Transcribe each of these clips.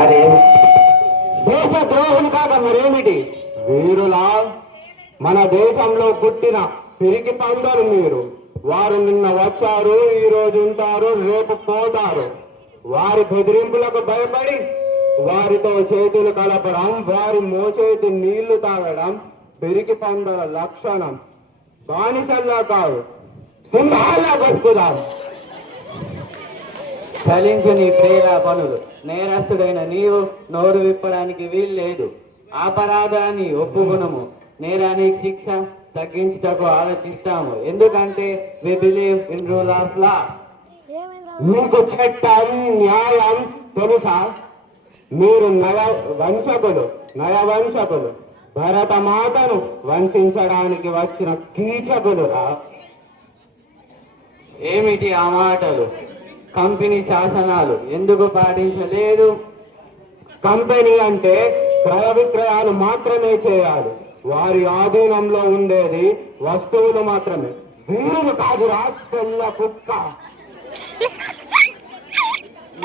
అరే దేశ ద్రోహులు కాక మరేమిటి? వీరులా మన దేశంలో పుట్టిన పిరికి పందరు మీరు. వారు నిన్న వచ్చారు, ఈ రోజు ఉంటారు, రేపు పోతారు. వారి బెదిరింపులకు భయపడి వారితో చేతులు కలపడం, వారి మోచేతి నీళ్లు తాగడం పిరికి పందల లక్షణం. బానిసల్లా కాదు, సింహాల్లా బతుకుదాం. చలించని ప్రేలా పనులు. నేరస్తుడైన నీవు నోరు విప్పడానికి వీల్లేదు. అపరాధాన్ని ఒప్పుకునము, నేరానికి శిక్ష తగ్గించుటకు ఆలోచిస్తాము. ఎందుకంటే we believe in rule of law. మీకు చట్టం న్యాయం తెలుసా? మీరు నయవంచకులు, భరత మాతను వంచడానికి వచ్చిన కీచకులురా. ఏమిటి ఆ మాటలు? కంపెనీ శాసనాలు ఎందుకు పాటించలేదు? కంపెనీ అంటే క్రయ విక్రయాలు మాత్రమే చేయాలి. వారి ఆధీనంలో ఉండేది వస్తువులు మాత్రమే. వీరులు కాదురా తెల్ల కుక్క.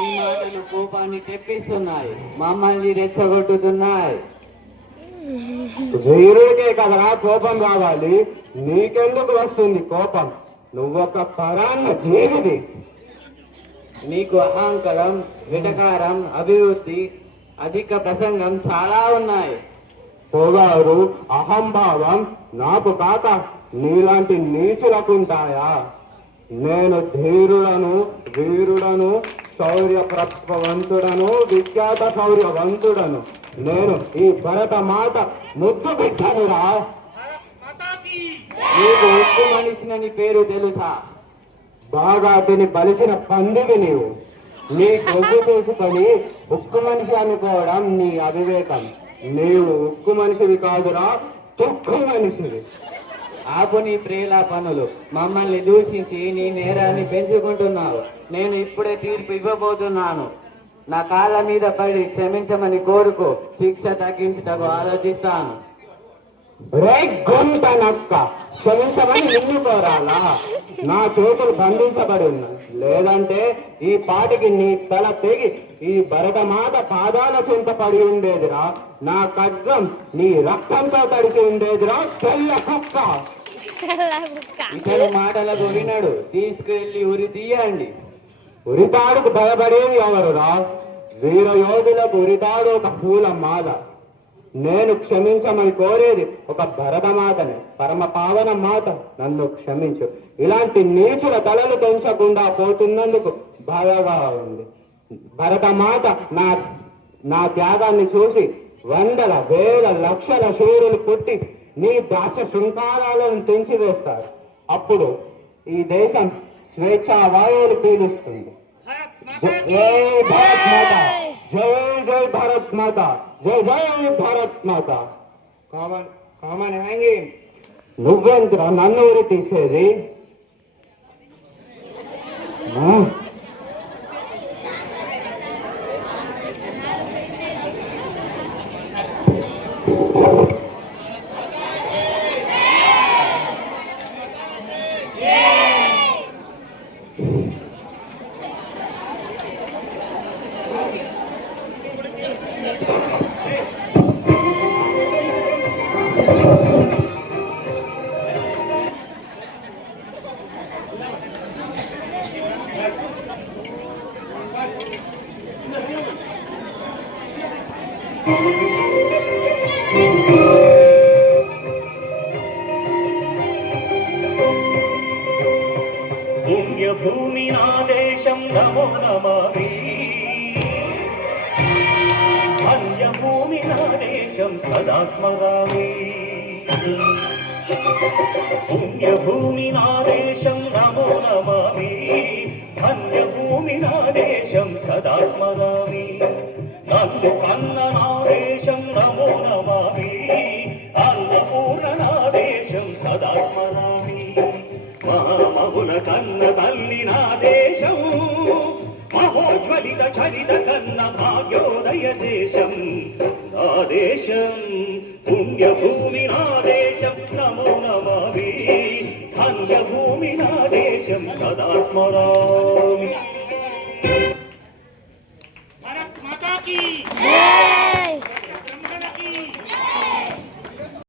ఈ మాటలు కోపాన్ని తెప్పిస్తున్నాయి, మమ్మల్ని రెచ్చగొట్టుతున్నాయి. వీరుడికే కదరా కోపం రావాలి, నీకెందుకు వస్తుంది కోపం? నువ్వొక పరాన్న జీవిది. నీకు అహంకారం, విటకారం, అభివృద్ధి, అధిక ప్రసంగం చాలా ఉన్నాయి. పొగారు, అహంభావం నాకు కాక నీలాంటి నీచులకుంటాయా? నేను ధీరుడను, వీరుడను, శౌర్యప్రవంతుడను, విఖ్యాత శౌర్యవంతుడను. నేను ఈ భరత మాత ముద్దు బిడ్డనురా. నీకు ఉక్కు మనిషినని పేరు తెలుసా? బాగా తిని బలిసిన పందివి నీవు. నీ కొద్దు చూసుకొని ఉక్కు మనిషి అనుకోవడం నీ అవివేకం. నీవు ఉక్కు మనిషివి కాదురా, తుక్కు మనిషివి. ఆపు నీ ప్రేలా పనులు. మమ్మల్ని దూషించి నీ నేరాన్ని పెంచుకుంటున్నావు. నేను ఇప్పుడే తీర్పు ఇవ్వబోతున్నాను. నా కాళ్ళ మీద పడి క్షమించమని కోరుకో, శిక్ష తగ్గించుటకు ఆలోచిస్తాను. రే గొంత నక్క, క్షమించమని నిన్ను కోరాలా? నా చేతులు బంధించబడి ఉన్నాయి. లేదంటే ఈ పాటికి నీ తల తెగి ఈ భరతమాత పాదాల చెంత పడి ఉండేదిరా. నా ఖడ్గం నీ రక్తంతో తడిసి ఉండేదిరా తెల్ల కుక్క. ఇతని మాటలకు వినడు, తీసుకెళ్లి ఉరి తీయండి. ఉరితాడుకు భయపడేది ఎవరురా? వీర యోధులకు ఉరితాడు ఒక పూల మాల. నేను క్షమించమని కోరేది ఒక భరతమాతని, పరమ పావన మాత. నన్ను క్షమించు. ఇలాంటి నీచుల తలలు పెంచకుండా పోతున్నందుకు బాధగా ఉంది. భరతమాత నా త్యాగాన్ని చూసి వందల వేల లక్షల శూరులు పుట్టి నీ దాస శృంఖారాలను తెంచివేస్తారు. అప్పుడు ఈ దేశం స్వేచ్ఛా వాయువులు పీలుస్తుంది. జై భారత్ మాత, జై జై భారత్ మాత, జై జై భారత్ మాత. Common hanging. నువ్వెంతరా నన్ను ఊరి తీసేది? పుణ్యభూమి నా దేశం నమో నమామి. ధన్యభూమి నా దేశం సదా స్మరామి. పుణ్యభూమి నా దేశం నమో నమామి. ధన్యభూమి నా దేశం సదా స్మరామి. నన్ను కన్న నా దేశం నమో నమామి. అన్నపూర్ణ నా దేశం సదా స్మరామి. మహామహుల కన్న తల్లి నా దేశం, మహోజ్వలిత చరిత కన్న భాగ్యోదయ దేశం నా దేశం. పుణ్యభూమి నా దేశం నమో నమామి. ధన్యభూమి నా దేశం సదా స్మరామి. की